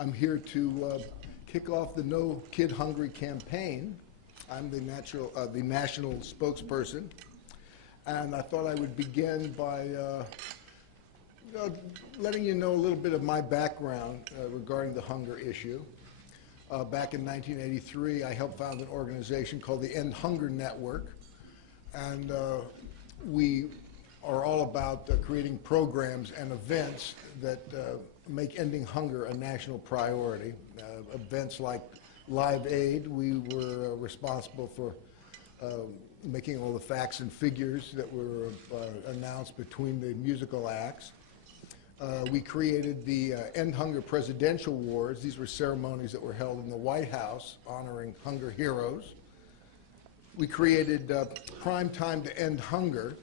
I'm here to kick off the No Kid Hungry campaign. I'm the national spokesperson, and I thought I would begin by letting you know a little bit of my background regarding the hunger issue. Back in 1983, I helped found an organization called the End Hunger Network, and we are all about creating programs and events that make ending hunger a national priority. Events like Live Aid, we were responsible for making all the facts and figures that were announced between the musical acts. We created the End Hunger Presidential Awards. These were ceremonies that were held in the White House honoring hunger heroes. We created Prime Time to End Hunger,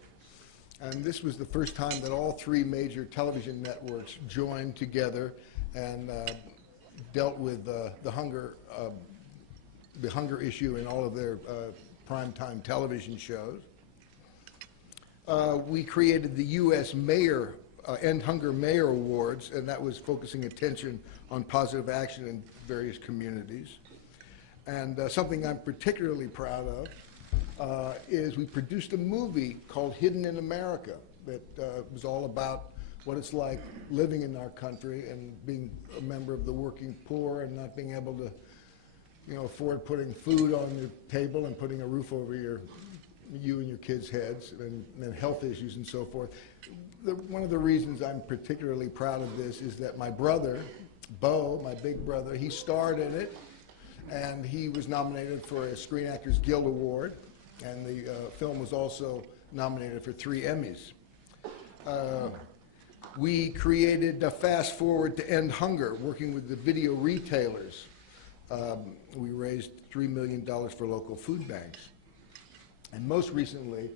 and this was the first time that all three major television networks joined together and dealt with the hunger issue in all of their primetime television shows. We created the U.S. End Hunger Mayor Awards, and that was focusing attention on positive action in various communities. And something I'm particularly proud of is we produced a movie called Hidden in America that was all about what it's like living in our country and being a member of the working poor and not being able to, afford putting food on your table and putting a roof over you and your kids' heads, and health issues and so forth. One of the reasons I'm particularly proud of this is that my brother, Bo, my big brother, he starred in it, and he was nominated for a Screen Actors Guild Award, and the film was also nominated for 3 Emmys. We created a Fast Forward to End Hunger, working with the video retailers. We raised $3 million for local food banks. And most recently,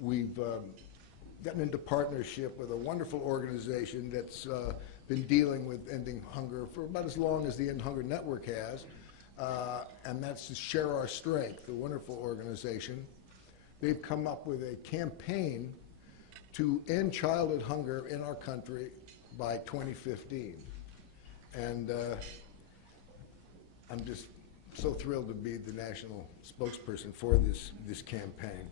we've gotten into partnership with a wonderful organization that's been dealing with ending hunger for about as long as the End Hunger Network has, and that's to Share Our Strength, a wonderful organization. They've come up with a campaign to end childhood hunger in our country by 2015. And I'm just so thrilled to be the national spokesperson for this campaign.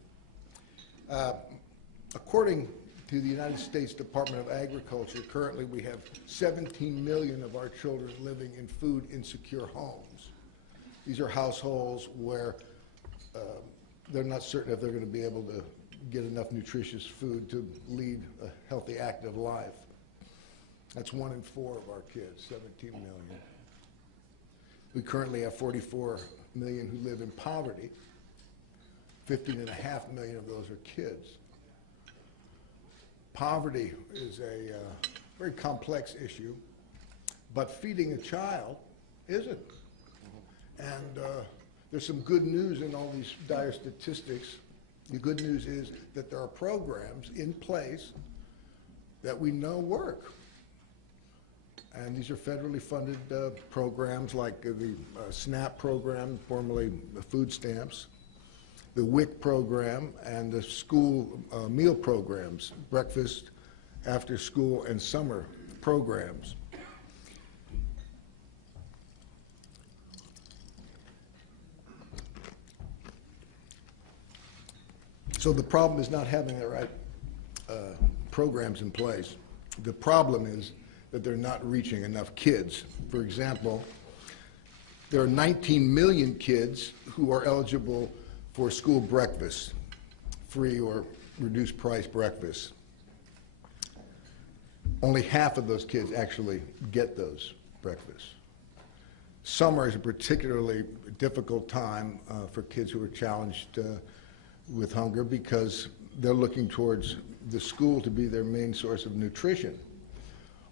According to the United States Department of Agriculture, currently we have 17 million of our children living in food insecure homes. These are households where they're not certain if they're going to be able to get enough nutritious food to lead a healthy, active life. That's 1 in 4 of our kids, 17 million. We currently have 44 million who live in poverty. 15.5 million of those are kids. Poverty is a very complex issue, but feeding a child isn't. And there's some good news in all these dire statistics. The good news is that there are programs in place that we know work. And these are federally funded programs like the SNAP program, formerly the food stamps, the WIC program, and the school meal programs, breakfast, after school, and summer programs. So the problem is not having the right programs in place. The problem is that they're not reaching enough kids. For example, there are 19 million kids who are eligible for school breakfast, free or reduced price breakfast. Only half of those kids actually get those breakfasts. Summer is a particularly difficult time for kids who are challenged with hunger because they're looking towards the school to be their main source of nutrition.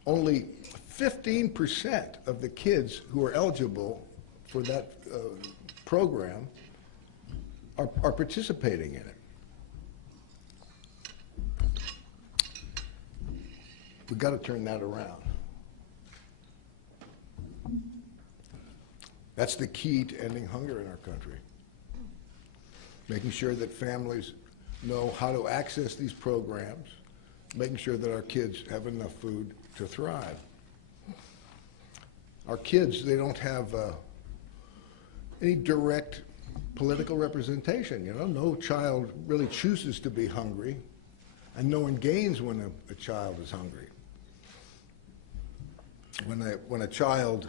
Only 15% of the kids who are eligible for that program are participating in it. We've got to turn that around. That's the key to ending hunger in our country. Making sure that families know how to access these programs, making sure that our kids have enough food to thrive. our kids, they don't have any direct political representation. You know, no child really chooses to be hungry, and no one gains when a child is hungry. When a child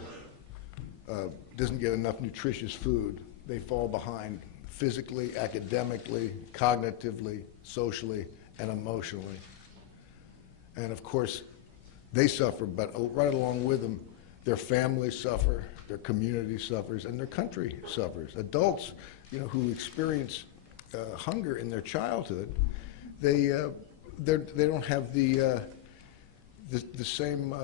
doesn't get enough nutritious food, they fall behind physically, academically, cognitively, socially, and emotionally. And of course, they suffer, but right along with them, their families suffer, their community suffers, and their country suffers. Adults, you know, who experience hunger in their childhood, they don't have the same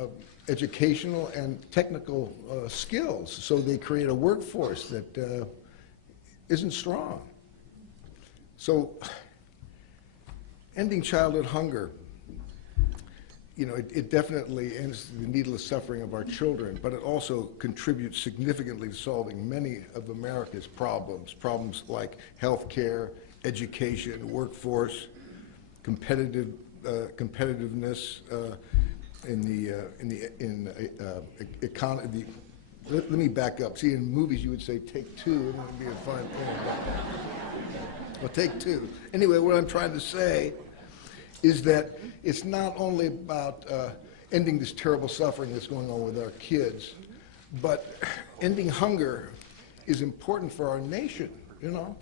educational and technical skills, so they create a workforce that isn't strong. So, ending childhood hunger, you know, it definitely ends the needless suffering of our children, but it also contributes significantly to solving many of America's problems like health care, education, workforce, competitiveness in the economy. Let me back up. See, in movies you would say take two, it would be a fine thing. Well, take two. Anyway, what I'm trying to say is that it's not only about ending this terrible suffering that's going on with our kids, but ending hunger is important for our nation, you know.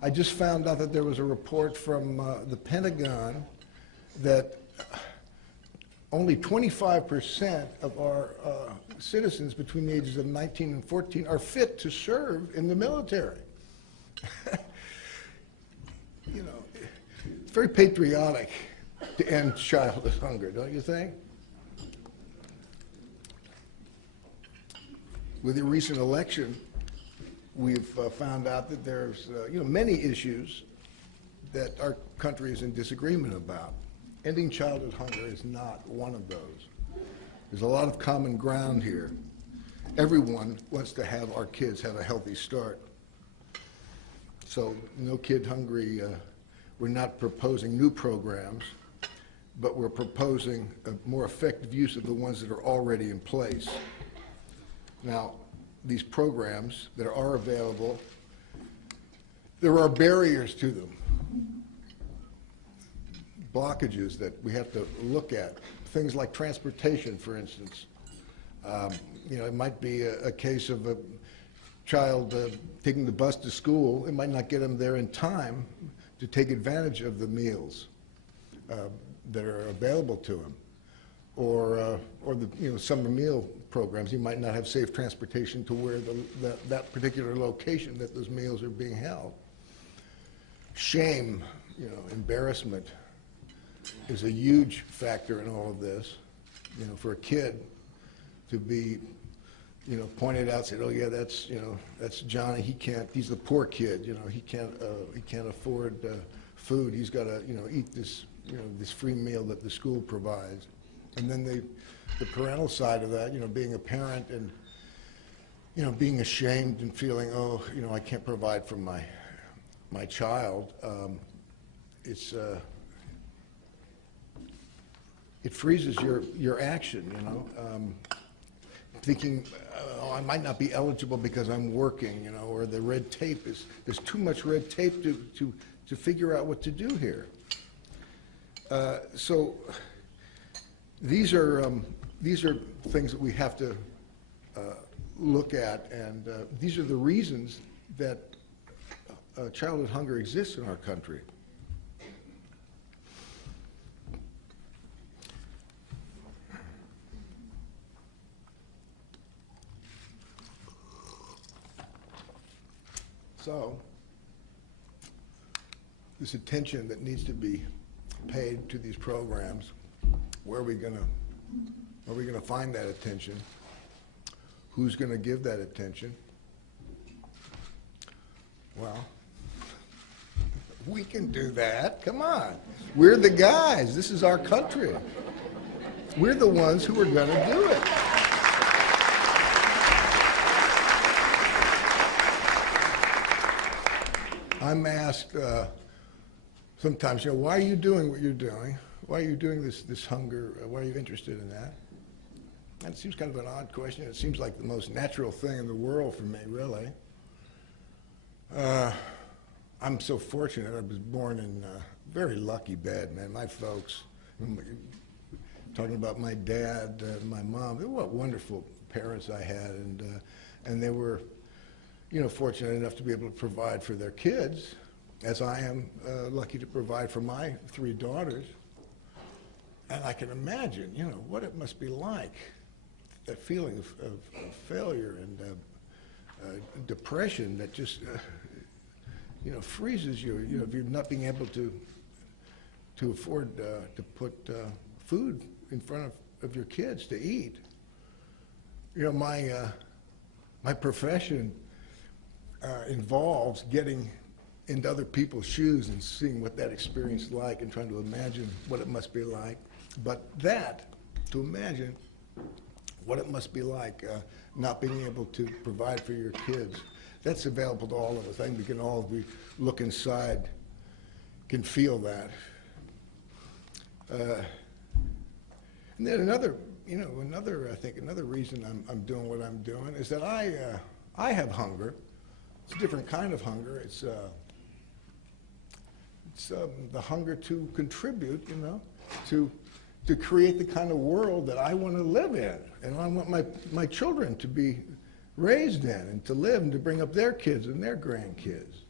I just found out that there was a report from the Pentagon that only 25% of our citizens between the ages of 19 and 14 are fit to serve in the military. You know, it's very patriotic to end childhood hunger, don't you think? With the recent election, we've found out that there's you know, many issues that our country is in disagreement about. Ending childhood hunger is not one of those. There's a lot of common ground here. Everyone wants to have our kids have a healthy start. So no kid hungry, we're not proposing new programs, but we're proposing a more effective use of the ones that are already in place. Now, these programs that are available, there are barriers to them, blockages that we have to look at. Things like transportation, for instance. You know, it might be a case of a child taking the bus to school. It might not get them there in time to take advantage of the meals that are available to him, or the, you know, summer meal programs. You might not have safe transportation to where that particular location that those meals are being held. Shame, you know, embarrassment is a huge factor in all of this. You know, for a kid to be, you know, pointed out, said, "Oh yeah, that's, you know, that's Johnny. He can't. He's the poor kid. You know, he can't afford food. He's got to, you know, eat this, you know, this free meal that the school provides." And then the parental side of that, you know, being a parent and, you know, being ashamed and feeling, oh, you know, I can't provide for my child. It freezes your action, you know. Thinking, oh, I might not be eligible because I'm working, you know, or the red tape is, there's too much red tape to figure out what to do here. So these are things that we have to look at, and these are the reasons that childhood hunger exists in our country. So, this attention that needs to be paid to these programs, where are we going to find that attention? Who's going to give that attention? Well, we can do that. Come on. We're the guys. This is our country. We're the ones who are going to do it. I'm asked sometimes, you know, why are you doing what you're doing? Why are you doing this hunger? Why are you interested in that? That seems kind of an odd question. It seems like the most natural thing in the world for me, really. I'm so fortunate. I was born in a very lucky bed, man. My folks, talking about my dad and my mom, what wonderful parents I had, and they were, you know, fortunate enough to be able to provide for their kids, as I am lucky to provide for my 3 daughters. And I can imagine, you know, what it must be like, that feeling of failure and depression that just, you know, freezes you. You know, if you're not being able to afford to put food in front of your kids to eat. You know, my profession involves getting into other people's shoes and seeing what that experience is like and trying to imagine what it must be like. But to imagine what it must be like not being able to provide for your kids, that's available to all of us. I think we can all, if we look inside, can feel that. And then another reason I'm doing what I'm doing is that I have hunger. It's a different kind of hunger. It's the hunger to contribute, you know, to create the kind of world that I want to live in, and I want my children to be raised in and to live and to bring up their kids and their grandkids.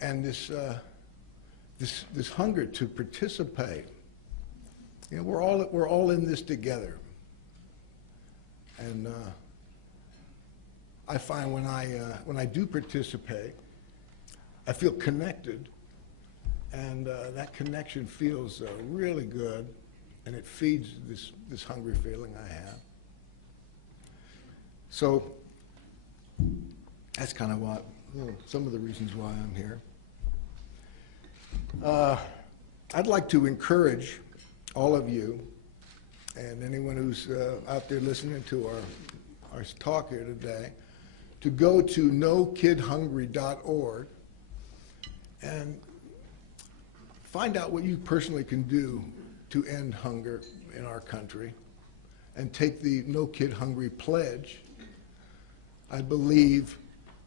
And this hunger to participate. You know, we're all in this together. And I find when I do participate, I feel connected, and that connection feels really good, and it feeds this hungry feeling I have. So that's kind of what, you know, some of the reasons why I'm here. I'd like to encourage all of you and anyone who's out there listening to our talk here today to go to nokidhungry.org and find out what you personally can do to end hunger in our country, and take the No Kid Hungry pledge. I believe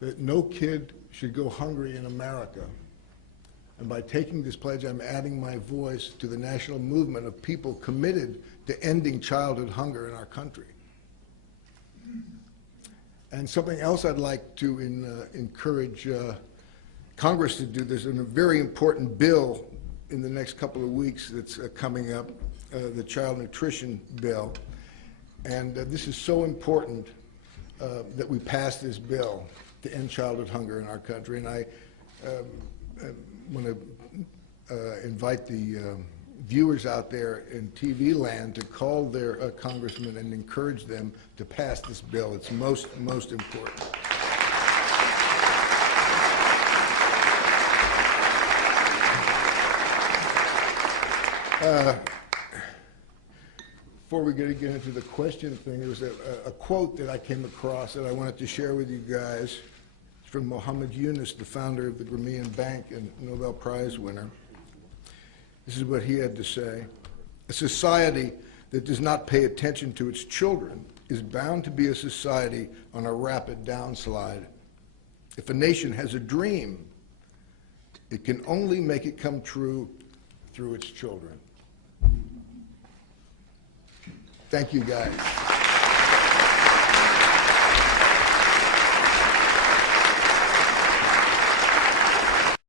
that no kid should go hungry in America. And by taking this pledge, I'm adding my voice to the national movement of people committed to ending childhood hunger in our country. And something else I'd like to encourage Congress to do. There's a very important bill in the next couple of weeks that's coming up, the child nutrition bill. And this is so important that we pass this bill to end childhood hunger in our country. And I want to invite the viewers out there in TV land to call their congressman and encourage them to pass this bill. It's most important. Before we get into the question thing, there was a quote that I came across that I wanted to share with you guys. It's from Muhammad Yunus, the founder of the Grameen Bank and Nobel Prize winner. This is what he had to say. A society that does not pay attention to its children is bound to be a society on a rapid downslide. If a nation has a dream, it can only make it come true through its children. Thank you, guys.